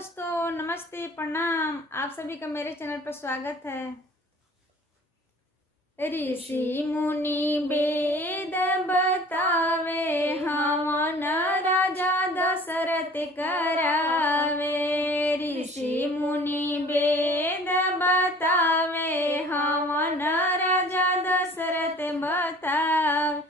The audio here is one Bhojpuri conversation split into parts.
दोस्तों, नमस्ते, प्रणाम। आप सभी का मेरे चैनल पर स्वागत है। ऋषि मुनि वेद बतावे, हवन राजा दशरथ करावे। ऋषि मुनि वेद बतावे, हवन राजा दशरथ बतावे।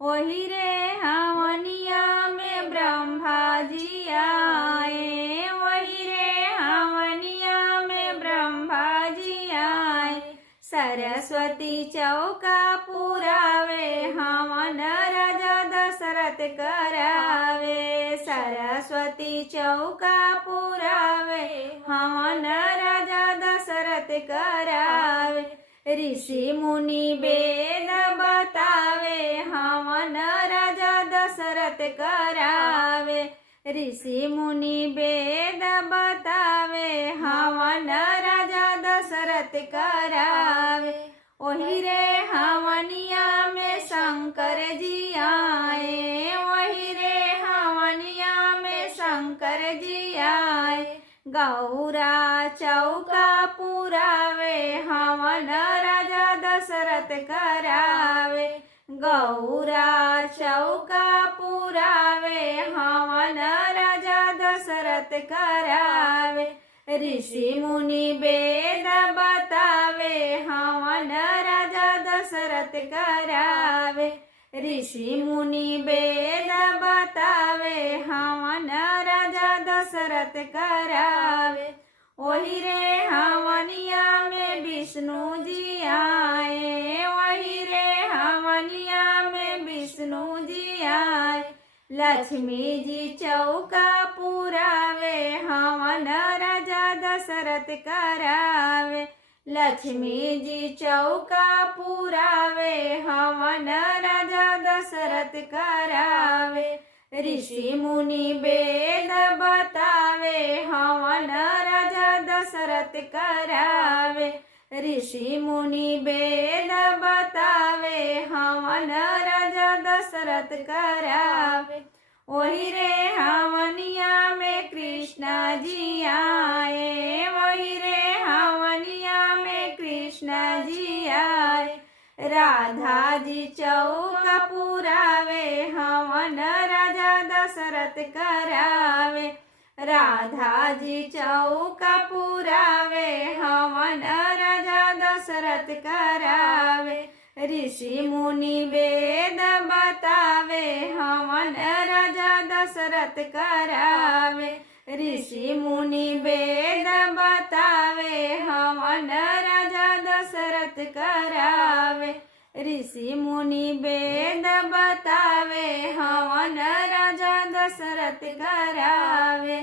वही रे हवनिया में ब्रह्मा जी आए, वही रे हवनिया में ब्रह्मा जी आए। सरस्वती चौका पुरावे, हवन राजा दशरथ करावे। सरस्वती चौका पुरावे, हवन राजा दशरथ करावे। ऋषि मुनि वेद बतावे, हवन राजा दशरथ करावे। ऋषि मुनि वेद बतावे, हवन राजा दशरथ करावे। वही रे हवनिया में शंकर जी आए, वही रे हवनिया में शंकर जी आए। गौरा चौका पुरावे, हवन राजा दशरथ करावे। गौरा चौका पुरावे, हवन राजा दशरथ करावे। ऋषि मुनि वेद बतावे, हवन राजा दशरथ करावे। ऋषि मुनि वेद बतावे, हवन राजा दशरथ करावे। वही रे हवनिया में विष्णु जी आए, वही रे हवनिया में विष्णु जी आए। लक्ष्मी जी चौका पुरावे, हवन राजा दशरथ करावे। लक्ष्मी जी चौका पुरावे, हवन राजा दशरथ करावे। ऋषि मुनि वेद बतावे, हवन राजा दशरथ करावे। ऋषि मुनि वेद बतावे, हवन राजा दशरथ करावे। वही रे हवनिया में कृष्ण जी आए, वही रे हवनिया में कृष्ण जी आए। राधा जी चौका पुरावे, हवन राजा दशरथ करावे। राधा जी चौका पुरावे, हवन राजा दशरथ करावे। ऋषि मुनि वेद बतावे, हवन राजा दशरथ करावे। ऋषि मुनि वेद बतावे, हवन राजा दशरथ करावे। ऋषि मुनि वेद बतावे, हवन राजा दशरथ करावे।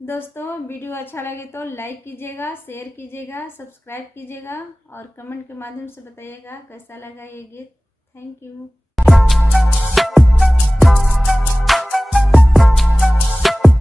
दोस्तों, वीडियो अच्छा लगे तो लाइक कीजिएगा, शेयर कीजिएगा, सब्सक्राइब कीजिएगा और कमेंट के माध्यम से बताइएगा कैसा लगा ये गीत। Thank you.